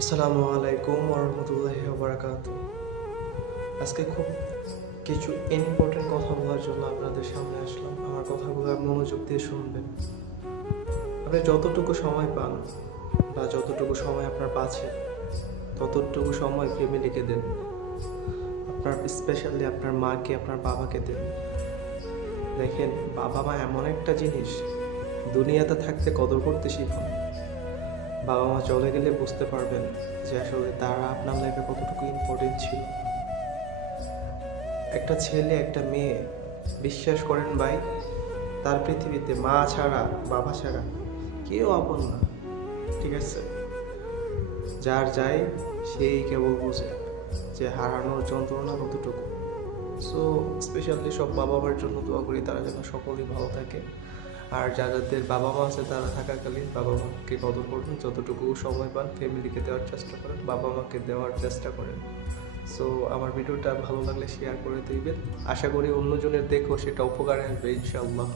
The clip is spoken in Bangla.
আসসালামু আলাইকুম ওরহমতুল্লাহি ওবারাকাতু। আজকে খুব কিছু ইম্পর্টেন্ট কথা বলার জন্য আপনাদের সামনে আসলাম। আমার কথাগুলো মনোযোগ দিয়ে শুনবেন। আপনি যতটুকু সময় পান বা যতটুকু সময় আপনার বাঁচে ততটুকু সময় ফ্যামিলিকে দেন। আপনার স্পেশালি আপনার মাকে, আপনার বাবাকে দেন। দেখেন, বাবা মা এমন একটা জিনিস, দুনিয়াতে থাকতে কদর করতে শিখুন। বাবা মা চলে গেলে বুঝতে পারবেন যে আসলে তারা আপনার লাইফে কতটুকু ইম্পর্টেন্ট ছিল। একটা ছেলে, একটা মেয়ে, বিশ্বাস করেন ভাই, তার পৃথিবীতে মা ছাড়া, বাবা ছাড়া কেউ আপন না। ঠিক আছে? যার যায় সেই কেবল বোঝে যে হারানোর যন্ত্রণা কতটুকু। সো স্পেশালি সব বাবা মার জন্য দোয়া করি, তারা যেন সকলেই ভালো থাকে। আর যাদের বাবা মা আছে তারা থাকাকালীন বাবা মাকে কদর করুন, যতটুকু সময় পান ফ্যামিলিকে দেওয়ার চেষ্টা করেন, বাবা মাকে দেওয়ার চেষ্টা করেন। সো আমার ভিডিওটা ভালো লাগলে শেয়ার করে দিবেন। আশা করি অন্যজনের দেখো সেটা উপকারে আসবে ইনশাআল্লাহ।